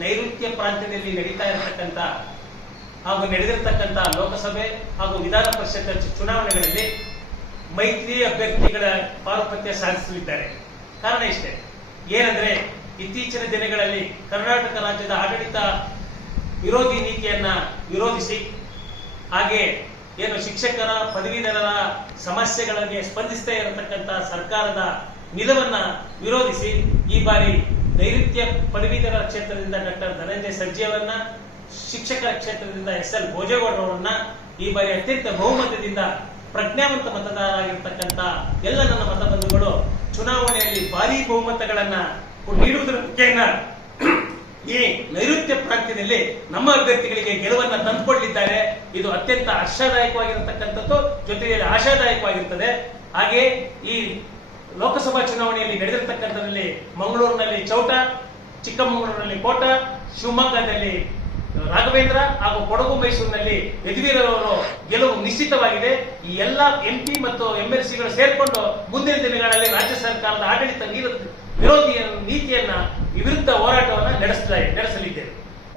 ನೈಋತ್ಯ ಪ್ರಾಂತ್ಯದಲ್ಲಿ ನಡೀತಾ ಇರತಕ್ಕಂತ ಹಾಗೂ ನಡೆದಿರತಕ್ಕಂತ ಲೋಕಸಭೆ ಹಾಗೂ ವಿಧಾನ ಪರಿಷತ್ ಚುನಾವಣೆಗಳಲ್ಲಿ ಮೈತ್ರಿ ಅಭ್ಯರ್ಥಿಗಳ ಪಾರುಪತ್ಯ ಸಾಧಿಸಲಿದ್ದಾರೆ. ಕಾರಣ ಇಷ್ಟೇ, ಏನಂದ್ರೆ ಇತ್ತೀಚಿನ ದಿನಗಳಲ್ಲಿ ಕರ್ನಾಟಕ ರಾಜ್ಯದ ಆಡಳಿತ ವಿರೋಧಿ ನೀತಿಯನ್ನ ವಿರೋಧಿಸಿ, ಹಾಗೆ ಏನು ಶಿಕ್ಷಕರ ಪದವೀಧರರ ಸಮಸ್ಯೆಗಳಿಗೆ ಸ್ಪಂದಿಸ್ತಾ ಇರತಕ್ಕಂತ ಸರ್ಕಾರದ ನಿಲುವನ್ನ ವಿರೋಧಿಸಿ ಈ ಬಾರಿ ನೈಋತ್ಯ ಪದವೀಧರ ಕ್ಷೇತ್ರದಿಂದ ಡಾಕ್ಟರ್ ಧನಂಜಯ ಸರ್ಜಿ ಅವರನ್ನ, ಶಿಕ್ಷಕರ ಕ್ಷೇತ್ರದಿಂದ SL ಭೋಜೇಗೌಡರವರನ್ನ ಈ ಬಾರಿ ಅತ್ಯಂತ ಬಹುಮತದಿಂದ ಪ್ರಜ್ಞಾವಂತ ಮತದಾರರಾಗಿರ್ತಕ್ಕಂಥ ಎಲ್ಲ ನನ್ನ ಮತಬಂಧುಗಳು ಚುನಾವಣೆಯಲ್ಲಿ ಭಾರೀ ಬಹುಮತಗಳನ್ನ ನೀಡುವುದರ ಮುಖೇನ ಈ ನೈಋತ್ಯ ಪ್ರಾಂತ್ಯದಲ್ಲಿ ನಮ್ಮ ಅಭ್ಯರ್ಥಿಗಳಿಗೆ ಗೆಲುವನ್ನ ತಂದುಕೊಡಲಿದ್ದಾರೆ. ಇದು ಅತ್ಯಂತ ಹರ್ಷದಾಯಕವಾಗಿರತಕ್ಕಂಥದ್ದು, ಜೊತೆಗೆ ಆಶಾದಾಯಕವಾಗಿರುತ್ತದೆ. ಹಾಗೆ ಈ ಲೋಕಸಭಾ ಚುನಾವಣೆಯಲ್ಲಿ ನಡೆದಿರತಕ್ಕಂಥದ್ರಲ್ಲಿ ಮಂಗಳೂರಿನಲ್ಲಿ ಚೌಟ, ಚಿಕ್ಕಮಗಳೂರಿನಲ್ಲಿ ಕೋಟ, ಶಿವಮೊಗ್ಗದಲ್ಲಿ ರಾಘವೇಂದ್ರ ಹಾಗೂ ಕೊಡಗು ಮೈಸೂರಿನಲ್ಲಿ ಯದುವೀರವರು ಗೆಲುವು ನಿಶ್ಚಿತವಾಗಿದೆ. ಈ ಎಲ್ಲ MP ಮತ್ತು MLCಗಳು ಸೇರ್ಕೊಂಡು ಮುಂದಿನ ದಿನಗಳಲ್ಲಿ ರಾಜ್ಯ ಸರ್ಕಾರದ ಆಡಳಿತ ವಿರೋಧಿ ನೀತಿಯನ್ನ ವಿರುದ್ಧ ಹೋರಾಟವನ್ನು ನಡೆಸಲಿದ್ದೇವೆ.